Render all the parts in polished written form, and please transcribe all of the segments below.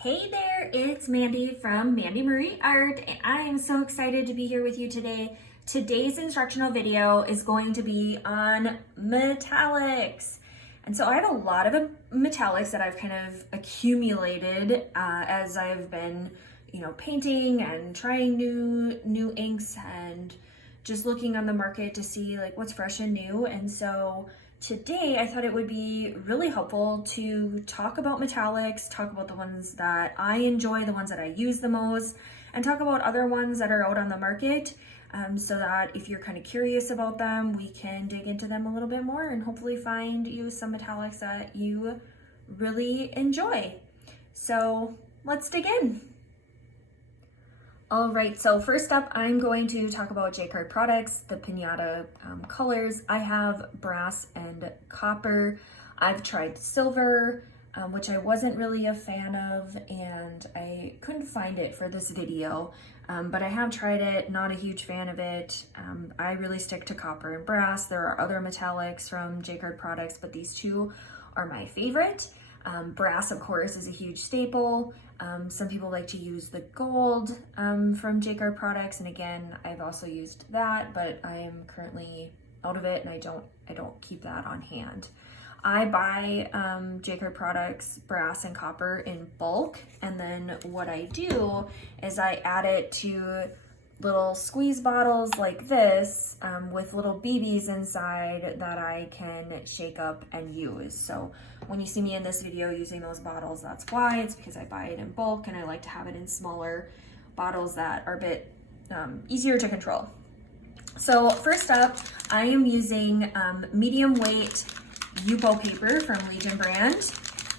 Hey there, it's Mandy from Mandy Marie Art, and I am so excited to be here with you today. Today's instructional video is going to be on metallics. And so I have a lot of metallics that I've kind of accumulated as I've been, painting and trying new inks and just looking on the market to see like what's fresh and new. And so today I thought it would be really helpful to talk about metallics, talk about the ones that I enjoy, the ones that I use the most, and talk about other ones that are out on the market, so that if you're kind of curious about them, we can dig into them a little bit more and hopefully find you some metallics that you really enjoy. So let's dig in. All right, so first up, I'm going to talk about Jacquard Products, the Pinata colors. I have brass and copper. I've tried silver, which I wasn't really a fan of, and I couldn't find it for this video, but I have tried it, not a huge fan of it. I really stick to copper and brass. There are other metallics from Jacquard Products, but these two are my favorite. Brass, of course, is a huge staple. Some people like to use the gold from Jacquard Products, and again, I've also used that, but I am currently out of it, and I don't keep that on hand. I buy Jacquard Products brass and copper in bulk, and then what I do is I add it to little squeeze bottles like this with little BBs inside that I can shake up and use. So when you see me in this video using those bottles, that's why. It's because I buy it in bulk and I like to have it in smaller bottles that are a bit easier to control. So first up, I am using medium weight Yupo paper from Legion brand,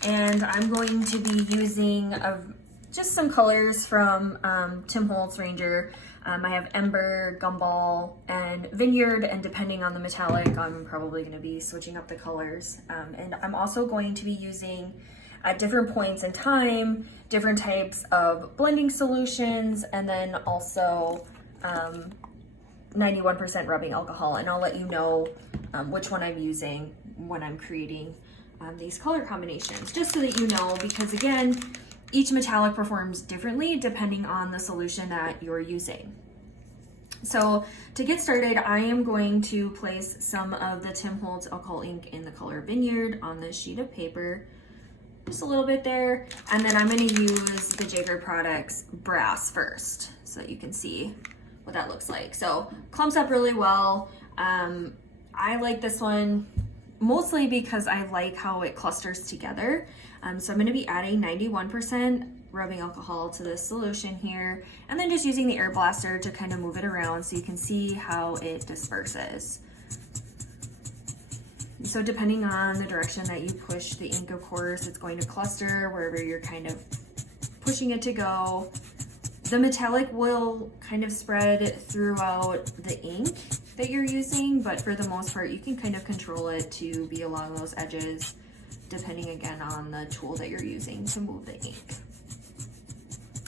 and I'm going to be using just some colors from Tim Holtz Ranger. I have Ember, Gumball, and Vineyard, and depending on the metallic, I'm probably going to be switching up the colors. And I'm also going to be using, at different points in time, different types of blending solutions, and then also 91% rubbing alcohol, and I'll let you know which one I'm using when I'm creating these color combinations, just so that you know, because again, each metallic performs differently depending on the solution that you're using. So to get started, I am going to place some of the Tim Holtz alcohol ink in the color Vineyard on this sheet of paper, just a little bit there, and then I'm going to use the Jacquard Products brass first so that you can see what that looks like. So clumps up really well. I like this one mostly because I like how it clusters together. So I'm going to be adding 91% rubbing alcohol to this solution here, and then just using the air blaster to kind of move it around so you can see how it disperses. So depending on the direction that you push the ink, of course, it's going to cluster wherever you're kind of pushing it to go. The metallic will kind of spread throughout the ink that you're using, but for the most part, you can kind of control it to be along those edges, depending again on the tool that you're using to move the ink.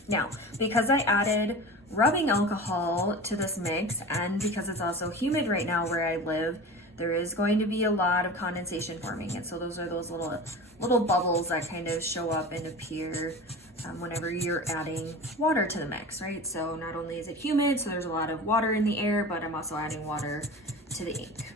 Now, because I added rubbing alcohol to this mix, and because it's also humid right now where I live, there is going to be a lot of condensation forming, and so those are those little bubbles that kind of show up and appear whenever you're adding water to the mix, right? So not only is it humid, so there's a lot of water in the air, but I'm also adding water to the ink.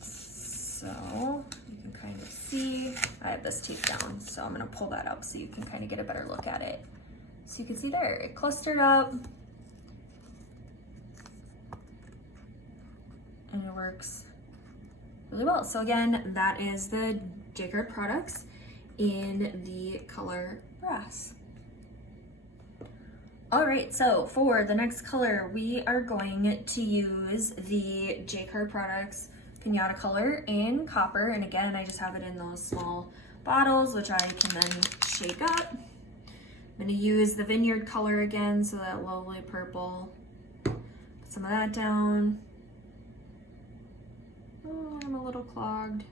So you can kind of see, I have this taped down, so I'm gonna pull that up so you can kind of get a better look at it. So you can see there, it clustered up, and it works really well. So again, that is the Jacquard Products in the color brass. All right, so for the next color, we are going to use the Jacquard Products Pinata color in copper, and again, I just have it in those small bottles, which I can then shake up. I'm gonna use the Vineyard color again, so that lovely purple. Put some of that down. Oh, I'm a little clogged.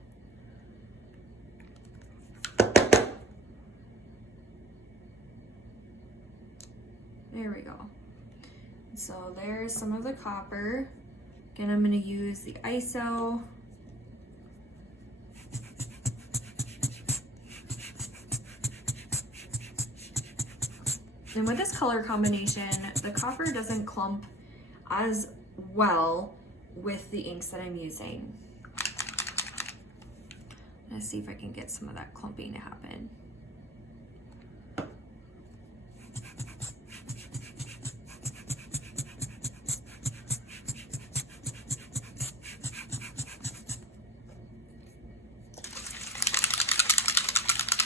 There we go. So there's some of the copper. Again, I'm going to use the ISO And with this color combination, the copper doesn't clump as well with the inks that I'm using. Let's see if I can get some of that clumping to happen.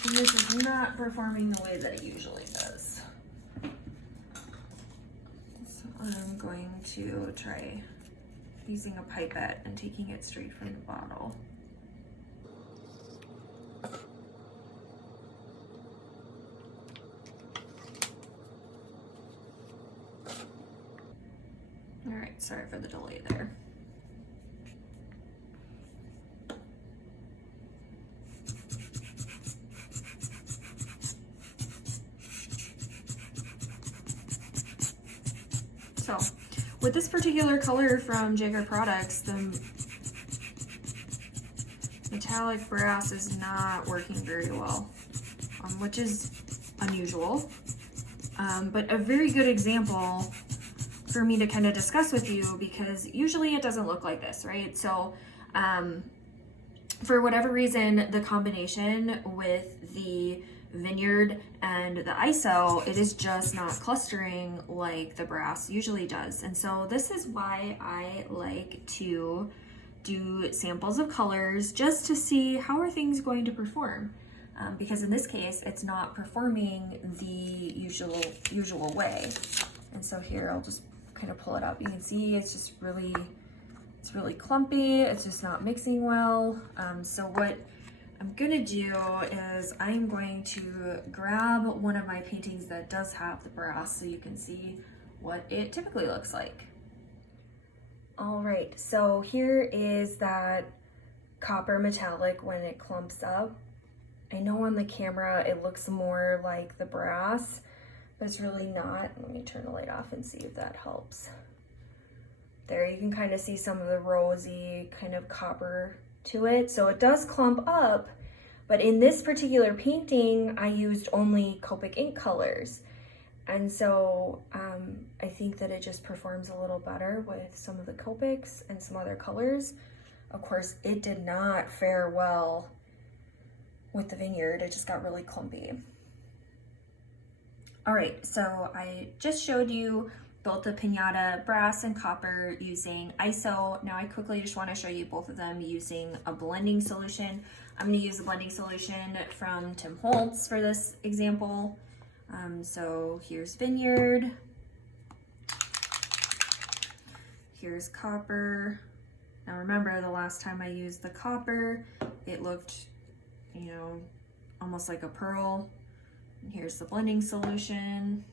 And this is not performing the way that it usually does. So I'm going to try using a pipette and taking it straight from the bottle. All right, sorry for the delay there. So with this particular color from Jacquard Products, the metallic brass is not working very well, which is unusual, but a very good example for me to kind of discuss with you, because usually it doesn't look like this, right? So for whatever reason, the combination with the Vineyard and the ISO, it is just not clustering like the brass usually does. And so this is why I like to do samples of colors just to see how are things going to perform. Because in this case, it's not performing the usual way. And so here, I'll just kind of pull it up. You can see it's really clumpy. It's just not mixing well. So what I'm gonna do is I'm going to grab one of my paintings that does have the brass so you can see what it typically looks like. All right, so here is that copper metallic when it clumps up. I know on the camera it looks more like the brass, but it's really not. Let me turn the light off and see if that helps. There, you can kind of see some of the rosy kind of copper to it. So it does clump up, but in this particular painting, I used only Copic ink colors. And so I think that it just performs a little better with some of the Copics and some other colors. Of course, it did not fare well with the Vineyard. It just got really clumpy. All right, so I just showed you both the Pinata brass and copper using ISO. Now I quickly just want to show you both of them using a blending solution. I'm going to use a blending solution from Tim Holtz for this example. So here's Vineyard, here's copper. Now remember, the last time I used the copper, it looked, you know, almost like a pearl. And here's the blending solution.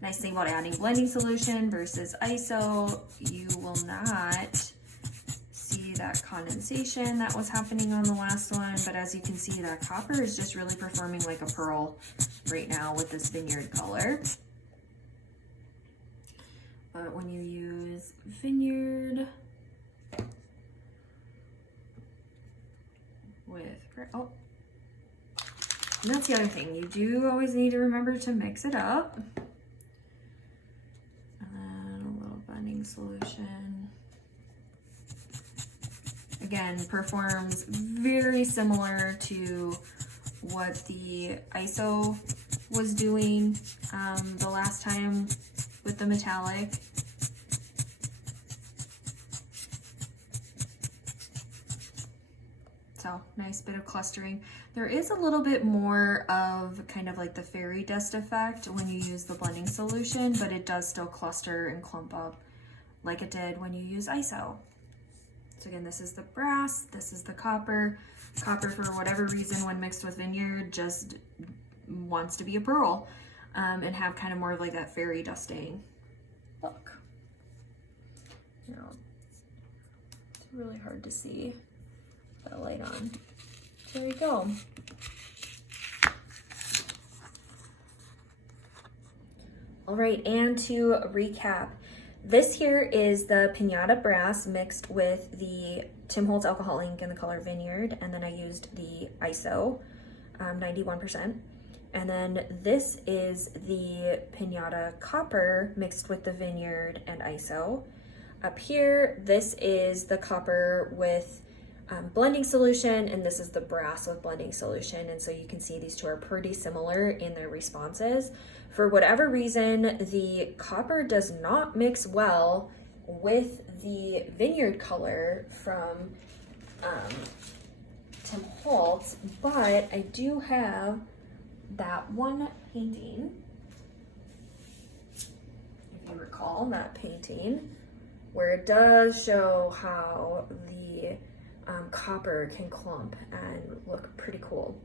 Nice thing about adding blending solution versus ISO, you will not see that condensation that was happening on the last one, but as you can see, that copper is just really performing like a pearl right now with this Vineyard color. But when you use Vineyard with, oh, and that's the other thing, you do always need to remember to mix it up. Solution again performs very similar to what the ISO was doing the last time with the metallic. So nice bit of clustering. There is a little bit more of kind of like the fairy dust effect when you use the blending solution, but it does still cluster and clump up like it did when you use ISO. So again, this is the brass, this is the copper. Copper, for whatever reason, when mixed with Vineyard, just wants to be a pearl and have kind of more of like that fairy dusting look. You know, it's really hard to see that light on. There you go. All right, and to recap, this here is the Pinata brass mixed with the Tim Holtz alcohol ink in the color Vineyard, and then I used the ISO 91%. And then this is the Pinata copper mixed with the vineyard and ISO. Up here, this is the copper with blending solution, and this is the brass with blending solution. And so you can see these two are pretty similar in their responses. For whatever reason, the copper does not mix well with the vineyard color from Tim Holtz, but I do have that one painting, if you recall that painting, where it does show how the copper can clump and look pretty cool.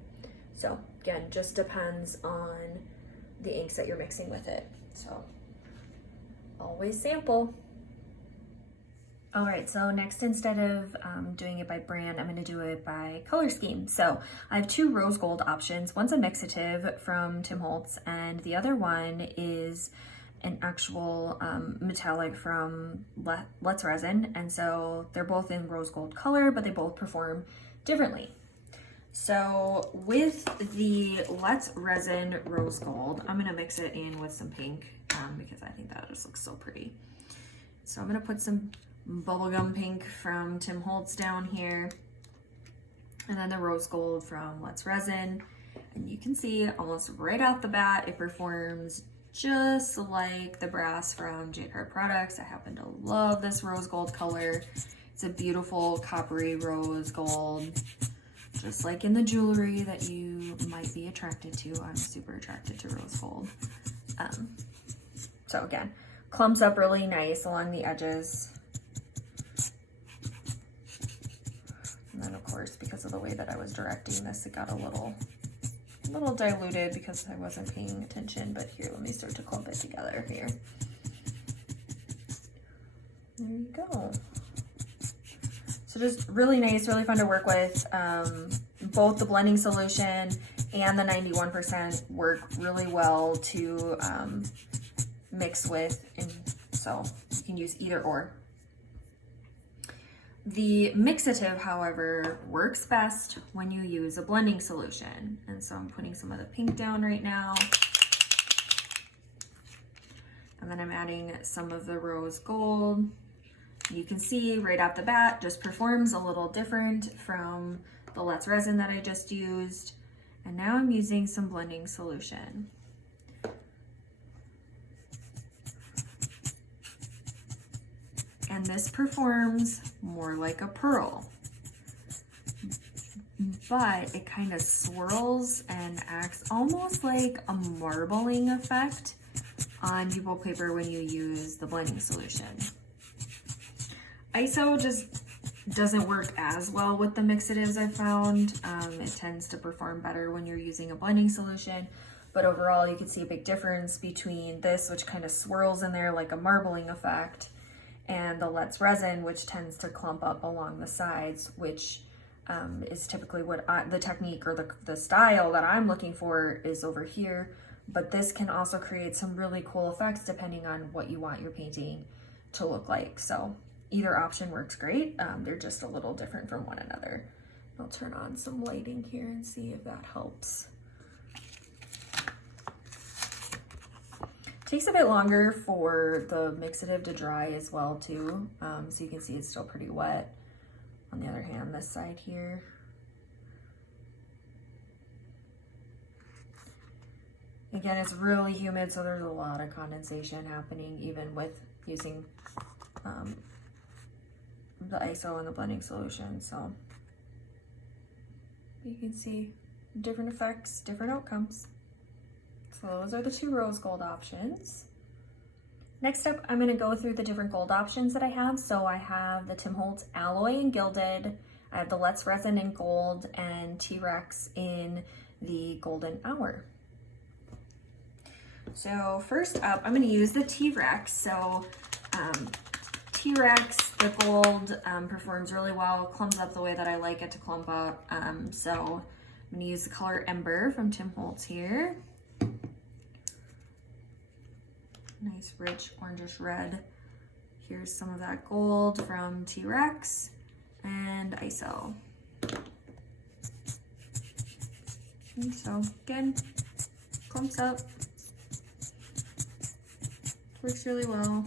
So again, just depends on the inks that you're mixing with it. So always sample. All right, so next, instead of doing it by brand, I'm gonna do it by color scheme. So I have two rose gold options. One's a Mixative from Tim Holtz, and the other one is an actual metallic from Let's Resin. And so they're both in rose gold color, but they both perform differently. So with the Let's Resin rose gold, I'm gonna mix it in with some pink because I think that just looks so pretty. So I'm gonna put some bubblegum pink from Tim Holtz down here, and then the rose gold from Let's Resin. And you can see almost right off the bat, it performs just like the brass from Jacquard Products. I happen to love this rose gold color. It's a beautiful coppery rose gold, just like in the jewelry that you might be attracted to. I'm super attracted to rose gold. So again, clumps up really nice along the edges. And then of course, because of the way that I was directing this, it got a little diluted because I wasn't paying attention. But here, let me start to clump it together here. There you go. So just really nice, really fun to work with. Both the blending solution and the 91% work really well to mix with, and so you can use either or. The Mixative, however, works best when you use a blending solution. And so I'm putting some of the pink down right now. And then I'm adding some of the rose gold. You can see right off the bat, just performs a little different from the Let's Resin that I just used. And now I'm using some blending solution. And this performs more like a pearl, but it kind of swirls and acts almost like a marbling effect on butyl paper when you use the blending solution. ISO just doesn't work as well with the Mixatives, I found. It tends to perform better when you're using a blending solution, but overall you can see a big difference between this, which kind of swirls in there like a marbling effect, and the Let's Resin, which tends to clump up along the sides, which is typically what the technique or the style that I'm looking for is over here. But this can also create some really cool effects depending on what you want your painting to look like. So either option works great. They're just a little different from one another. I'll turn on some lighting here and see if that helps. Takes a bit longer for the Mixative to dry as well too. So you can see it's still pretty wet. On the other hand, this side here. Again, it's really humid, so there's a lot of condensation happening even with using the ISO and the blending solution. So you can see different effects, different outcomes. So those are the two rose gold options. Next up, I'm going to go through the different gold options that I have. So I have the Tim Holtz Alloy in Gilded, I have the Let's Resin in gold, and T-Rex in the Golden Hour. So first up, I'm going to use the T-Rex. So T-Rex, the gold, performs really well, clumps up the way that I like it to clump up. So I'm going to use the color Ember from Tim Holtz here. Nice rich orangish red. Here's some of that gold from T-Rex and ISO. And so again, clumps up. Works really well.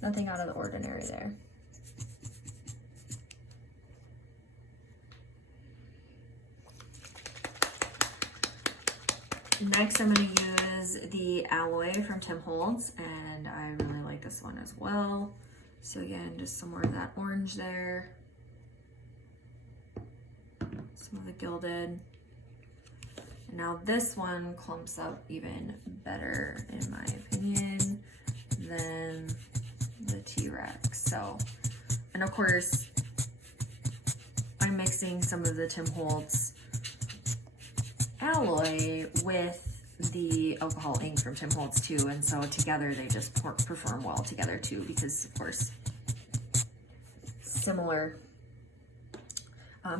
Nothing out of the ordinary there. Next, I'm going to use the alloy from Tim Holtz, and I really like this one as well. So again, just some more of that orange there. Some of the Gilded. And now this one clumps up even better, in my opinion, than the T-Rex. So, and of course, I'm mixing some of the Tim Holtz alloy with the alcohol ink from Tim Holtz too, and so together they just perform well together too, because of course similar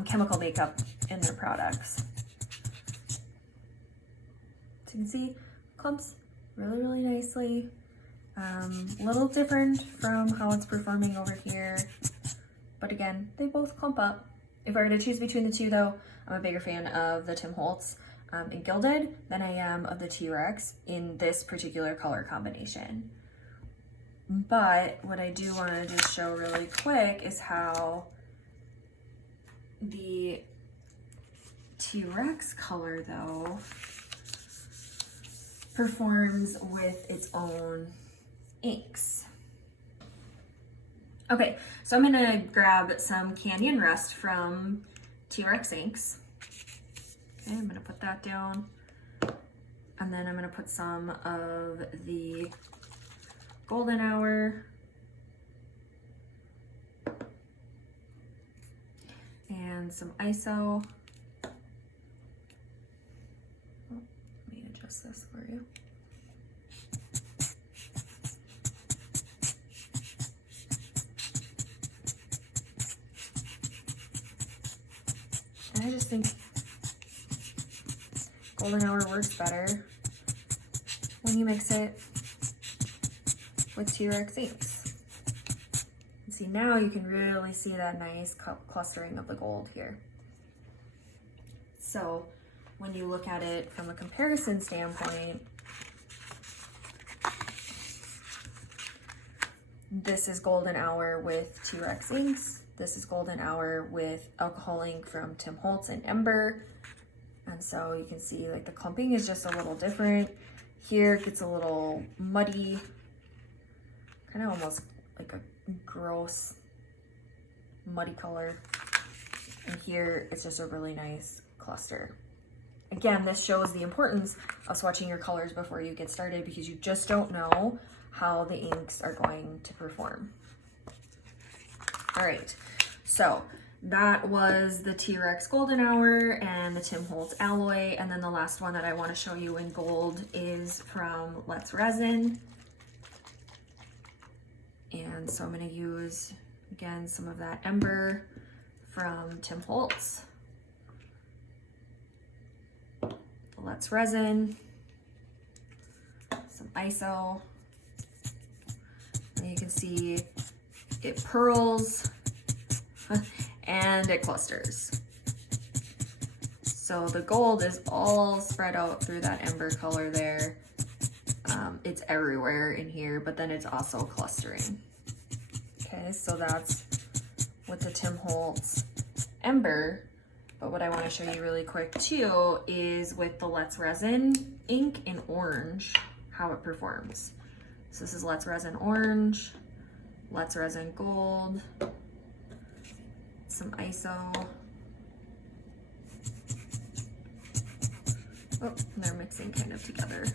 chemical makeup in their products. So you can see clumps really nicely. A little different from how it's performing over here, but again, they both clump up. If I were to choose between the two though, I'm a bigger fan of the Tim Holtz in Gilded than I am of the T-Rex in this particular color combination. But what I do want to just show really quick is how the T-Rex color though performs with its own inks. Okay, so I'm gonna grab some Canyon Rust from T-Rex inks. Okay, I'm gonna put that down. And then I'm gonna put some of the Golden Hour. And some ISO. Oh, let me adjust this for you. And I just think Golden Hour works better when you mix it with T-Rex inks. And see, now you can really see that nice clustering of the gold here. So when you look at it from a comparison standpoint, this is Golden Hour with T-Rex inks. This is Golden Hour with alcohol ink from Tim Holtz and Ember. And so you can see like the clumping is just a little different. Here it gets a little muddy, kind of almost like a gross muddy color. And here it's just a really nice cluster. Again, this shows the importance of swatching your colors before you get started, because you just don't know how the inks are going to perform. All right, so that was the T-Rex Golden Hour and the Tim Holtz alloy. And then the last one that I want to show you in gold is from Resin. And so I'm going to use, again, some of that Ember from Tim Holtz. Resin, some ISO. And you can see it pearls and it clusters. So the gold is all spread out through that ember color there. It's everywhere in here, but then it's also clustering. Okay, so that's with the Tim Holtz Ember. But what I want to show you really quick too is with the Resin ink in orange, how it performs. So this is Resin orange, Resin gold, some ISO. Oh, they're mixing kind of together.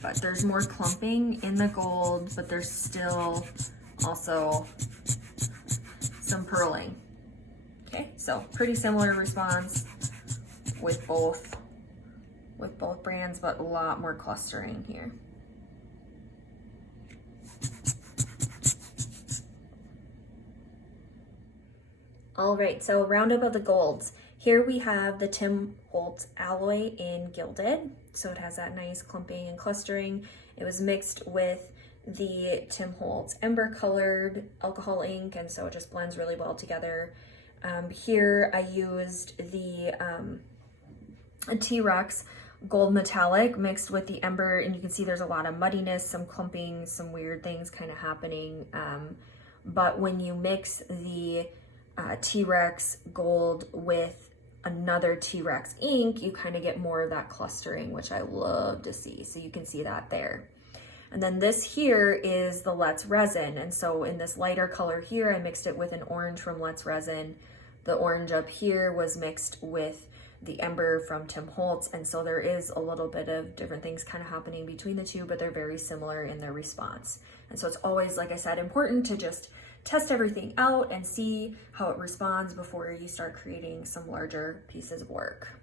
But there's more clumping in the gold, but there's still also some pearling. Okay, so pretty similar response with both brands, but a lot more clustering here. All right, so roundup of the golds. Here we have the Tim Holtz alloy in Gilded. So it has that nice clumping and clustering. It was mixed with the Tim Holtz Ember Colored alcohol ink, and so it just blends really well together. Here I used the T-Rex Gold Metallic mixed with the Ember, and you can see there's a lot of muddiness, some clumping, some weird things kind of happening. But when you mix the T-Rex Gold with another T-Rex ink, you kind of get more of that clustering, which I love to see. So you can see that there. And then this here is the Let's Resin. And so in this lighter color here, I mixed it with an orange from Let's Resin. The orange up here was mixed with the Ember from Tim Holtz. And so there is a little bit of different things kind of happening between the two, but they're very similar in their response. And so it's always, like I said, important to just test everything out and see how it responds before you start creating some larger pieces of work.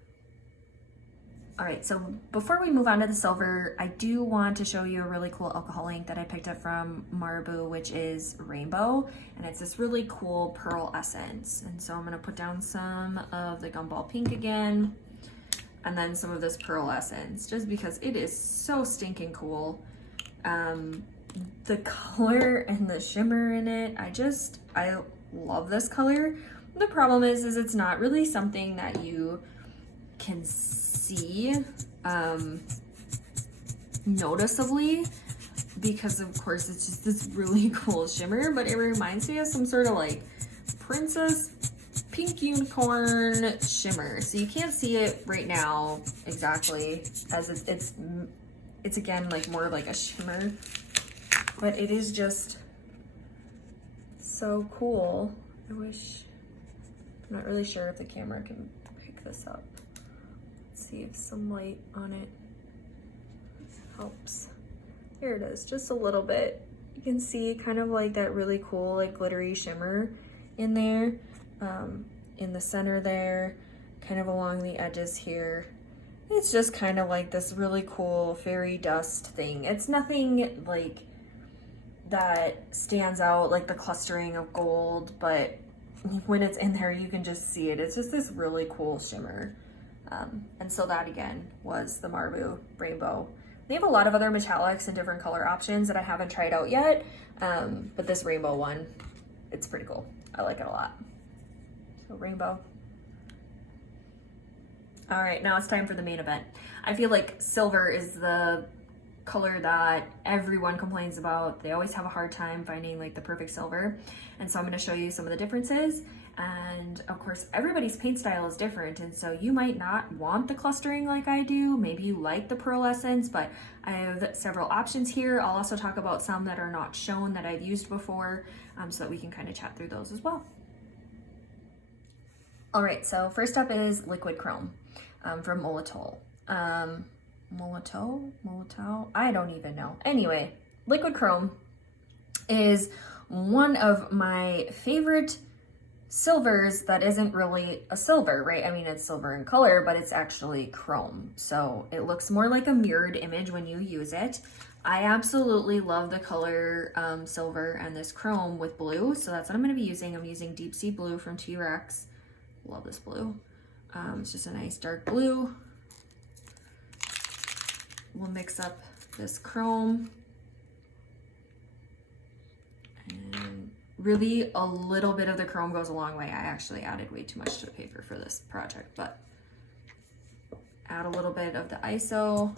All right, so before we move on to the silver, I do want to show you a really cool alcohol ink that I picked up from Marabu, which is Rainbow, and it's this really cool pearl essence. And so I'm gonna put down some of the Gumball Pink again, and then some of this pearl essence, just because it is so stinking cool. The color and the shimmer in it, I love this color. The problem is it's not really something that you can see noticeably, because of course it's just this really cool shimmer, but it reminds me of some sort of like princess pink unicorn shimmer. So you can't see it right now exactly, as it's again like more like a shimmer, but it is just so cool. I'm not really sure if the camera can pick this up. Let's see if some light on it helps. Here it is, just a little bit. You can see kind of like that really cool like glittery shimmer in there, in the center there, kind of along the edges here. It's just kind of like this really cool fairy dust thing. It's nothing like that stands out like the clustering of gold, but when it's in there, you can just see it. It's just this really cool shimmer. And so that again was the Marabu Rainbow. They have a lot of other metallics and different color options that I haven't tried out yet, but this rainbow one, it's pretty cool. I like it a lot. So rainbow. All right, now it's time for the main event. I feel like silver is the color that everyone complains about. They always have a hard time finding like the perfect silver. And so I'm going to show you some of the differences. And of course, everybody's paint style is different. And so you might not want the clustering like I do. Maybe you like the pearl essence, but I have several options here. I'll also talk about some that are not shown that I've used before, so that we can kind of chat through those as well. All right, so first up is liquid chrome from Molotow. Molotow? I don't even know. Anyway, liquid chrome is one of my favorite silvers that isn't really a silver, right? I mean, it's silver in color, but it's actually chrome. So it looks more like a mirrored image when you use it. I absolutely love the color silver and this chrome with blue. So that's what I'm going to be using. I'm using Deep Sea Blue from T-Rex. Love this blue. It's just a nice dark blue. We'll mix up this chrome. And really a little bit of the chrome goes a long way. I actually added way too much to the paper for this project, but add a little bit of the ISO.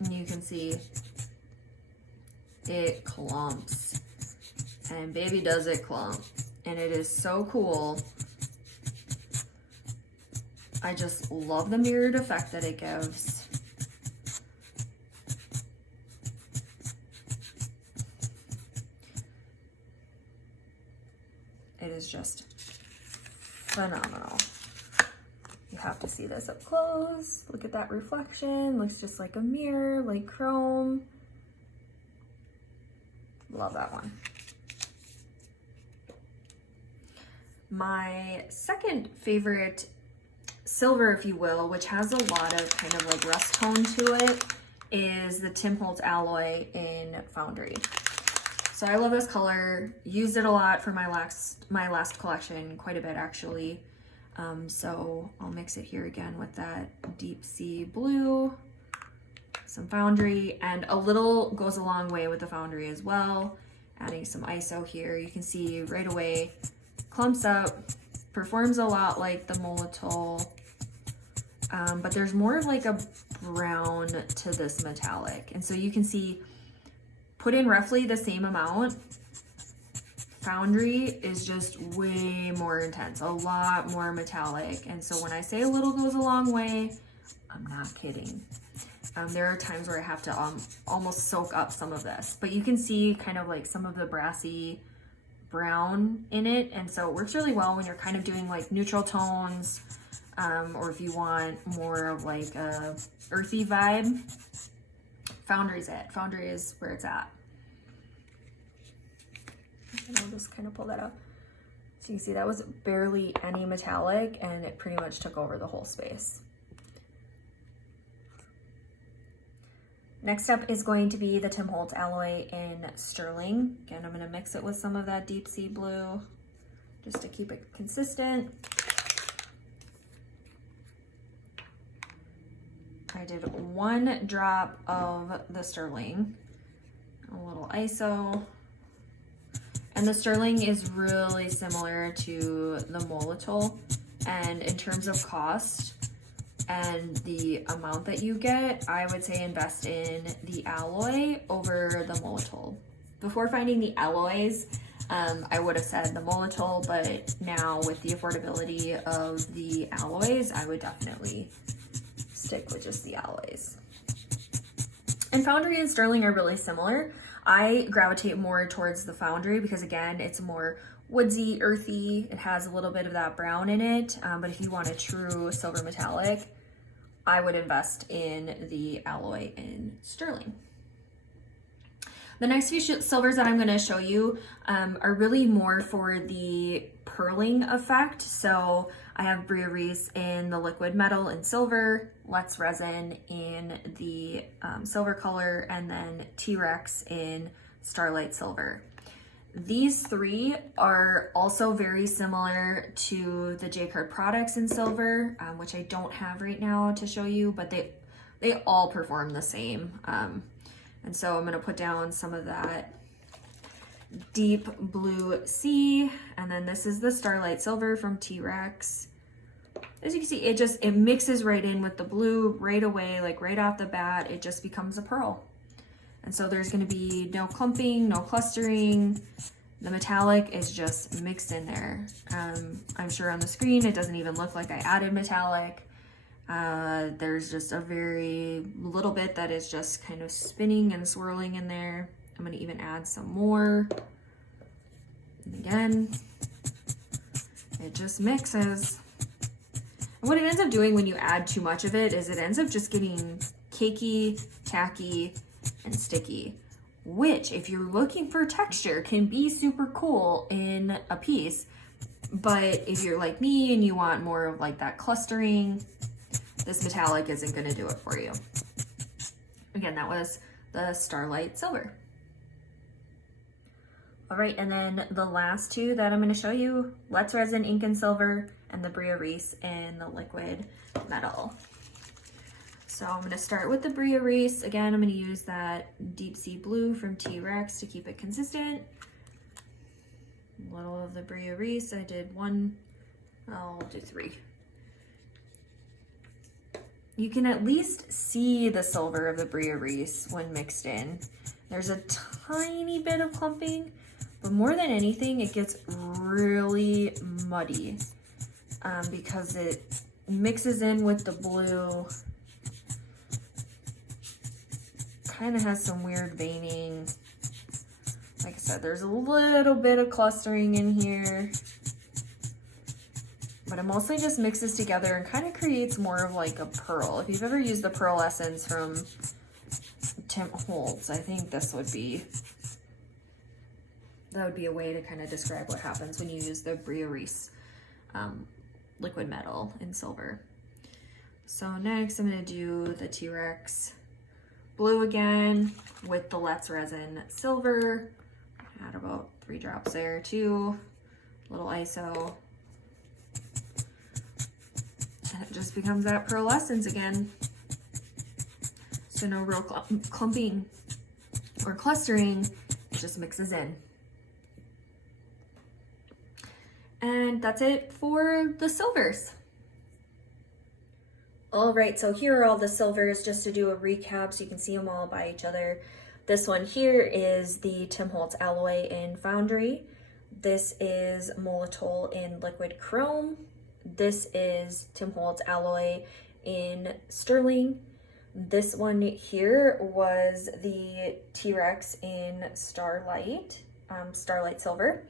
And you can see it clumps. And baby does it clump. And it is so cool. I just love the mirrored effect that it gives. It is just phenomenal. You have to see this up close. Look at that reflection. Looks just like a mirror, like chrome. Love that one. My second favorite silver, if you will, which has a lot of kind of like rust tone to it, is the Tim Holtz alloy in Foundry. So I love this color. Used it a lot for my last collection, quite a bit actually. So I'll mix it here again with that Deep Sea Blue. some Foundry, and a little goes a long way with the Foundry as well. Adding some ISO here, you can see right away, clumps up, performs a lot like the Molotow, but there's more of like a brown to this metallic. And so you can see, put in roughly the same amount, Foundry is just way more intense, a lot more metallic. And so when I say a little goes a long way, I'm not kidding. There are times where I have to almost soak up some of this, but you can see kind of like some of the brassy brown in it. And so it works really well when you're kind of doing like neutral tones, or if you want more of like a earthy vibe. Foundry's it. Foundry is where it's at. And I'll just kind of pull that up. So you see that was barely any metallic, and it pretty much took over the whole space. Next up is going to be the Tim Holtz alloy in Sterling. Again, I'm going to mix it with some of that deep sea blue just to keep it consistent. I did 1 drop of the Sterling, a little ISO. And the Sterling is really similar to the Molotow. And in terms of cost and the amount that you get, I would say invest in the alloy over the Molotow. Before finding the alloys, I would have said the Molotow, but now with the affordability of the alloys, I would definitely stick with just the alloys. And Foundry and Sterling are really similar. I gravitate more towards the Foundry because, again, it's more woodsy, earthy. It has a little bit of that brown in it, but if you want a true silver metallic, I would invest in the alloy in Sterling. The next few silvers that I'm going to show you are really more for the pearling effect. So I have Brea Reese in the liquid metal in silver, Let's Resin in the silver color, and then T-Rex in Starlight silver. These 3 are also very similar to the Jacquard Products in silver, which I don't have right now to show you, but they all perform the same. And so I'm going to put down some of that deep blue sea, and then this is the Starlight silver from T-Rex. As you can see, it mixes right in with the blue right away, like right off the bat. It just becomes a pearl. And so there's going to be no clumping, no clustering. The metallic is just mixed in there. I'm sure on the screen it doesn't even look like I added metallic. There's just a very little bit that is just kind of spinning and swirling in there. I'm going to even add some more. And again, it just mixes. And what it ends up doing when you add too much of it is it ends up just getting cakey, tacky, and sticky, which, if you're looking for texture, can be super cool in a piece. But if you're like me and you want more of like that clustering, this metallic isn't going to do it for you. Again, that was the Starlight silver. All right, and then the last 2 that I'm going to show you, Let's Resin ink and silver, and the Brea Reese in the liquid metal. So I'm going to start with the Brea Reese. Again, I'm going to use that deep sea blue from T-Rex to keep it consistent. A little of the Brea Reese. I did 1, I'll do 3. You can at least see the silver of the Brea Reese when mixed in. There's a tiny bit of clumping, but more than anything, it gets really muddy because it mixes in with the blue. Kind of has some weird veining. Like I said, there's a little bit of clustering in here, but it mostly just mixes together and kind of creates more of like a pearl. If you've ever used the pearl essence from Tim Holtz, I think that would be a way to kind of describe what happens when you use the Brea Reese liquid metal in silver. So next I'm going to do the T-Rex blue again with the Let's Resin silver. Add about 3 drops there too. Little ISO. And it just becomes that pearl essence again. So no real clumping or clustering, it just mixes in. And that's it for the silvers. All right, so here are all the silvers, just to do a recap so you can see them all by each other. This one here is the Tim Holtz alloy in Foundry. This is Molotow in liquid chrome. This is Tim Holtz alloy in sterling. This one here was the T-Rex in Starlight, Starlight silver.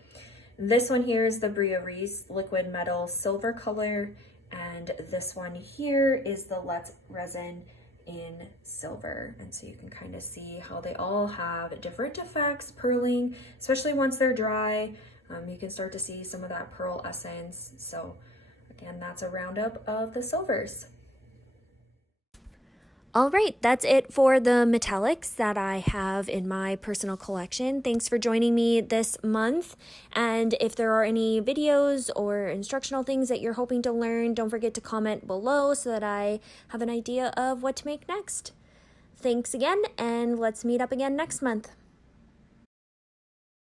This one here is the Brea Reese liquid metal silver color. And this one here is the Resin in silver. And so you can kind of see how they all have different effects, pearling, especially once they're dry. You can start to see some of that pearl essence. So again, that's a roundup of the silvers. All right, that's it for the metallics that I have in my personal collection. Thanks for joining me this month. And if there are any videos or instructional things that you're hoping to learn, don't forget to comment below so that I have an idea of what to make next. Thanks again, and let's meet up again next month.